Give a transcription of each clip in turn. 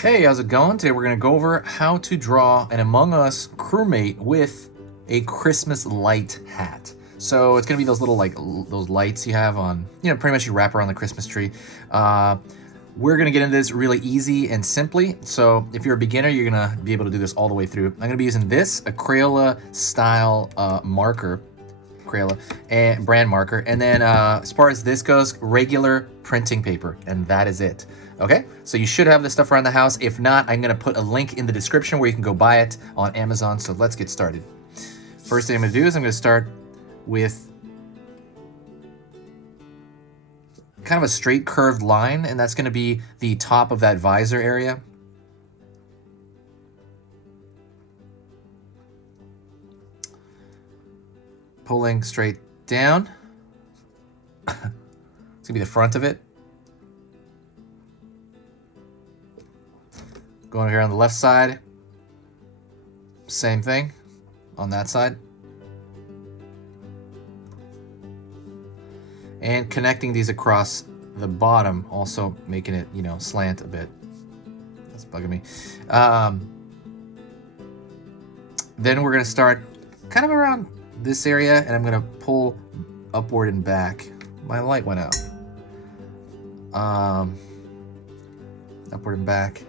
Hey, how's it going? Today we're going to go over how to draw an Among Us crewmate with a Christmas light hat. So it's going to be those little those lights you have on, pretty much you wrap around the Christmas tree. We're going to get into this really easy and simply. So if you're a beginner, you're going to be able to do this all the way through. I'm going to be using this, a Crayola style marker. Crayola and brand marker, and then as far as this goes, regular printing paper, and that is it. Okay, so you should have this stuff around the house. If not, I'm gonna put a link in the description where you can go buy it on Amazon. So let's get started. First thing I'm gonna do is I'm gonna start with kind of a straight curved line, and that's gonna be the top of that visor area. Pulling straight down. It's gonna be the front of it. Going here on the left side. Same thing on that side. And connecting these across the bottom, also making it, slant a bit. That's bugging me. Then we're gonna start kind of around this area, and I'm gonna pull upward and back. My light went out. Upward and back.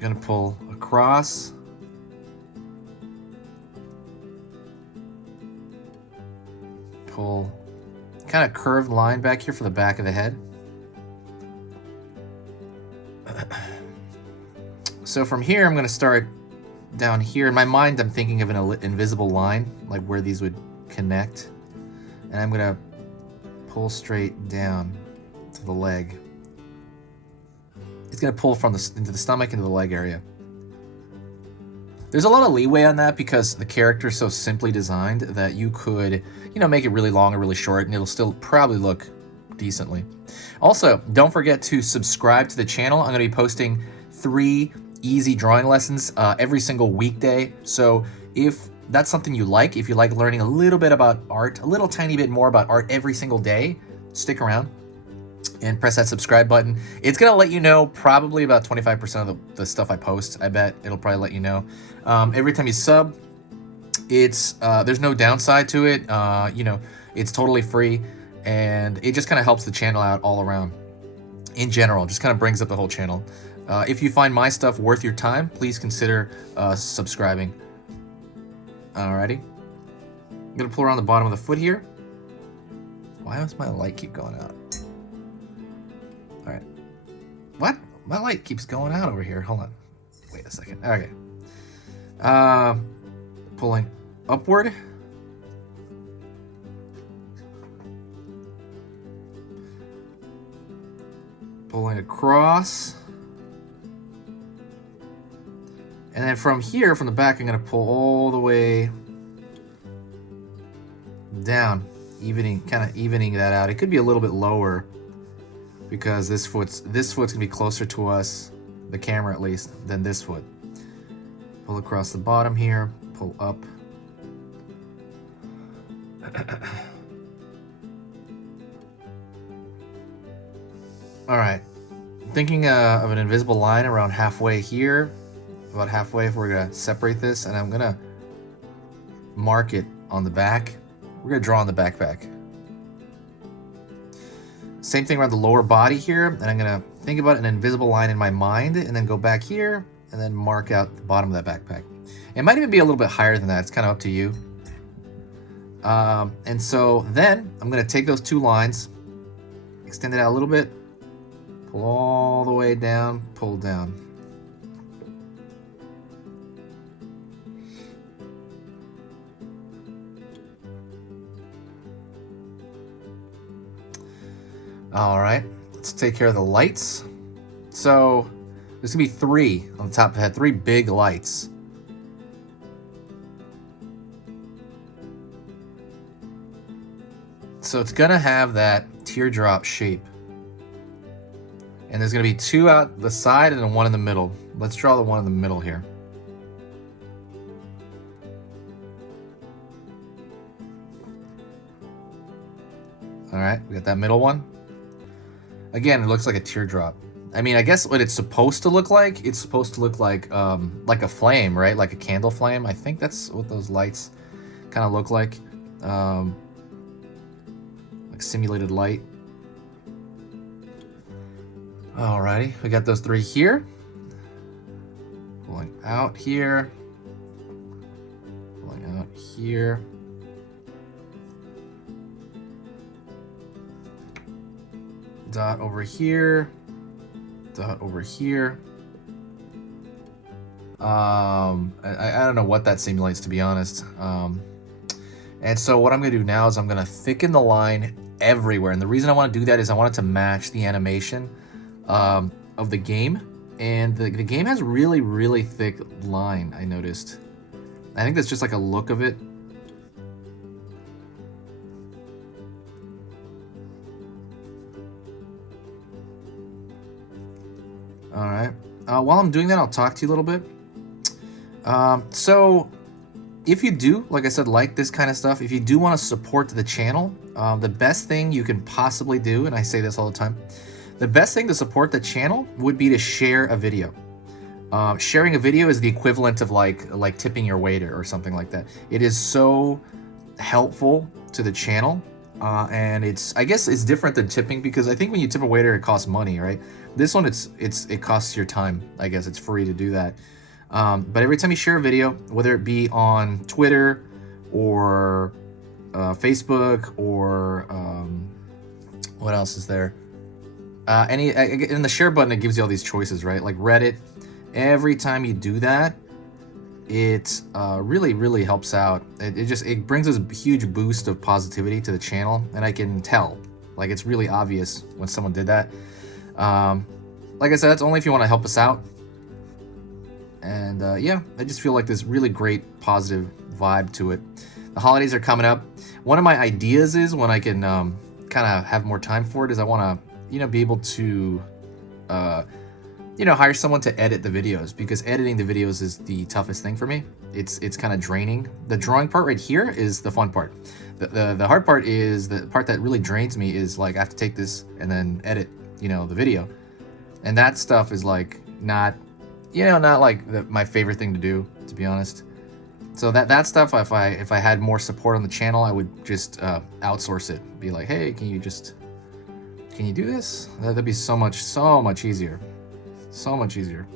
Gonna pull across. Pull kind of curved line back here for the back of the head. So from here, I'm gonna start down here. In my mind, I'm thinking of an invisible line, like where these would connect. And I'm gonna pull straight down to the leg. It's gonna pull from into the stomach into the leg area. There's a lot of leeway on that because the character is so simply designed that you could, make it really long or really short, and it'll still probably look decently. Also, don't forget to subscribe to the channel. I'm gonna be posting 3 easy drawing lessons every single weekday. So if that's something you like, if you like learning a little bit about art, a little tiny bit more about art every single day, stick around and press that subscribe button. It's gonna let you know probably about 25% of the stuff I post. I bet it'll probably let you know. Every time you sub, it's there's no downside to it. It's totally free, and it just kind of helps the channel out all around. In general, just kind of brings up the whole channel. If you find my stuff worth your time, please consider subscribing. Alrighty. I'm gonna pull around the bottom of the foot here. Why does my light keep going out? Alright. What? My light keeps going out over here. Hold on. Wait a second. Okay. Pulling upward. Pulling across. And then from here, from the back, I'm going to pull all the way down, kind of evening that out. It could be a little bit lower because this foot's going to be closer to us, the camera at least, than this foot. Pull across the bottom here, pull up. All right, thinking of an invisible line around halfway here. About halfway, if we're gonna separate this, and I'm gonna mark it on the back. We're gonna draw on the backpack. Same thing around the lower body here, and I'm gonna think about an invisible line in my mind, and then go back here, and then mark out the bottom of that backpack. It might even be a little bit higher than that. It's kind of up to you. And so then I'm gonna take those 2 lines, extend it out a little bit, pull all the way down, pull down. All right, let's take care of the lights. So there's gonna be 3 on the top of the head, 3 big lights. So it's gonna have that teardrop shape. And there's gonna be 2 out the side and then 1 in the middle. Let's draw the one in the middle here. All right, we got that middle one. Again, it looks like a teardrop. I mean, I guess what it's supposed to look like, it's supposed to look like a flame, right? Like a candle flame. I think that's what those lights kind of look like simulated light. Alrighty, we got those three here. Pulling out here. Pulling out here. Dot over here. Dot over here. I don't know what that simulates, to be honest. And so what I'm going to do now is I'm going to thicken the line everywhere. And the reason I want to do that is I want it to match the animation of the game. And the game has really, really thick line, I noticed. I think that's just like a look of it. All right. While I'm doing that, I'll talk to you a little bit. So if you do, like I said, like this kind of stuff, if you do want to support the channel, the best thing you can possibly do, and I say this all the time, the best thing to support the channel would be to share a video. Sharing a video is the equivalent of like tipping your waiter or something like that. It is so helpful to the channel, and I guess it's different than tipping, because I think when you tip a waiter, it costs money, right? This one, it costs your time. I guess it's free to do that. But every time you share a video, whether it be on Twitter or Facebook or what else is there? In the share button, it gives you all these choices, right? Like Reddit. Every time you do that, it really, really helps out. It brings us a huge boost of positivity to the channel, and I can tell, like, it's really obvious when someone did that. Like I said, that's only if you want to help us out. And yeah, I just feel like this really great positive vibe to it. The holidays are coming up. One of my ideas is, when I can kind of have more time for it, is I want to, be able to, hire someone to edit the videos, because editing the videos is the toughest thing for me. It's kind of draining. The drawing part right here is the fun part. The hard part is, the part that really drains me is, like, I have to take this and then edit, the video. And that stuff is like not like my favorite thing to do, to be honest. So that stuff, if I had more support on the channel, I would just outsource it. Be like, hey, can you do this? That'd be so much easier. So much easier.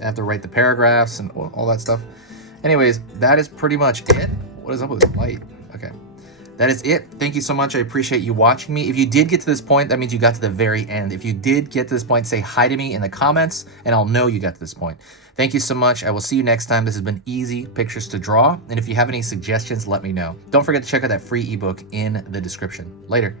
I have to write the paragraphs and all that stuff. Anyways, that is pretty much it. What is up with this light? Okay. That is it. Thank you so much. I appreciate you watching me. If you did get to this point, that means you got to the very end. If you did get to this point, say hi to me in the comments, and I'll know you got to this point. Thank you so much. I will see you next time. This has been Easy Pictures to Draw. And if you have any suggestions, let me know. Don't forget to check out that free ebook in the description. Later.